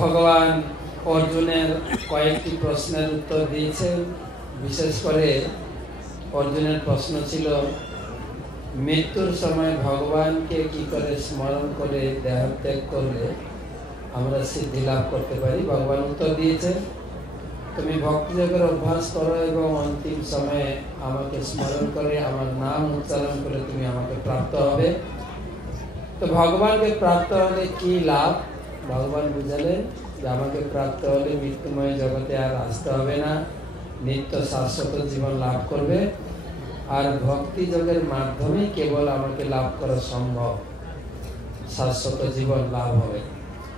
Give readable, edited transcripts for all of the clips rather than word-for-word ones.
ভগবান অর্জুনের কয়েকটি প্রশ্নের উত্তর দিয়েছেন। বিশেষ করে অর্জুনের প্রশ্ন ছিল মৃত্যুর সময় ভগবানকে কি করে স্মরণ করে দেহত্যাগ করলে আমরা সিদ্ধি লাভ করতে পারি। ভগবান উত্তর দিয়েছেন, তুমি ভক্তিযোগের অভ্যাস করো এবং অন্তিম সময়ে আমাকে স্মরণ করে আমার নাম উচ্চারণ করে তুমি আমাকে প্রাপ্ত হবে। তো ভগবানকে প্রাপ্ত হলে কি লাভ? ভগবান বুঝালেন যে আমাকে প্রাপ্ত হলে মৃত্যুময় জগতে আর আসতে হবে না, নিত্য শাশ্বত জীবন লাভ করবে। আর ভক্তি যোগের মাধ্যমে কেবল আমাকে লাভ করা সম্ভব, শাশ্বত জীবন লাভ হবে।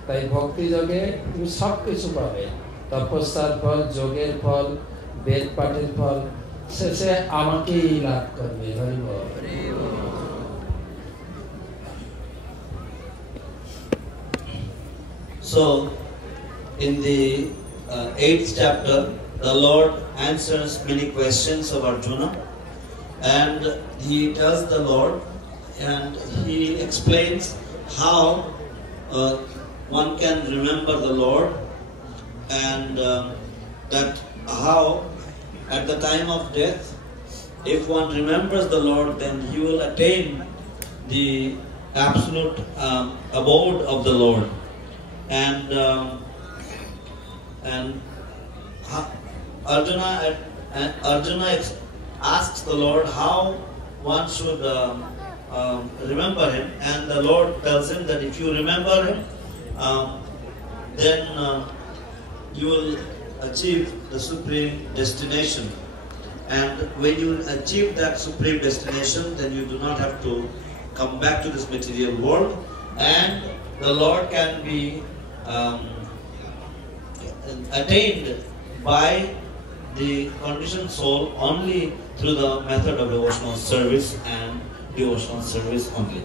তাই ভক্তি যোগে তুমি সব কিছু পাবে, তপস্যার ফল, যোগের ফল, বেদ পাঠের ফল, শেষে আমাকেই লাভ করবে। হরি বল। So, in the 8th chapter, the Lord answers many questions of Arjuna, and he tells the Lord, and he explains how one can remember the Lord, and that how at the time of death, if one remembers the Lord, then he will attain the absolute abode of the Lord. And Arjuna asks the Lord how one should remember him, and the Lord tells him that if you remember him, then you will achieve the supreme destination. And when you achieve that supreme destination, then you do not have to come back to this material world, and the Lord can be attained by the conditioned soul only through the method of devotional service and devotional service only.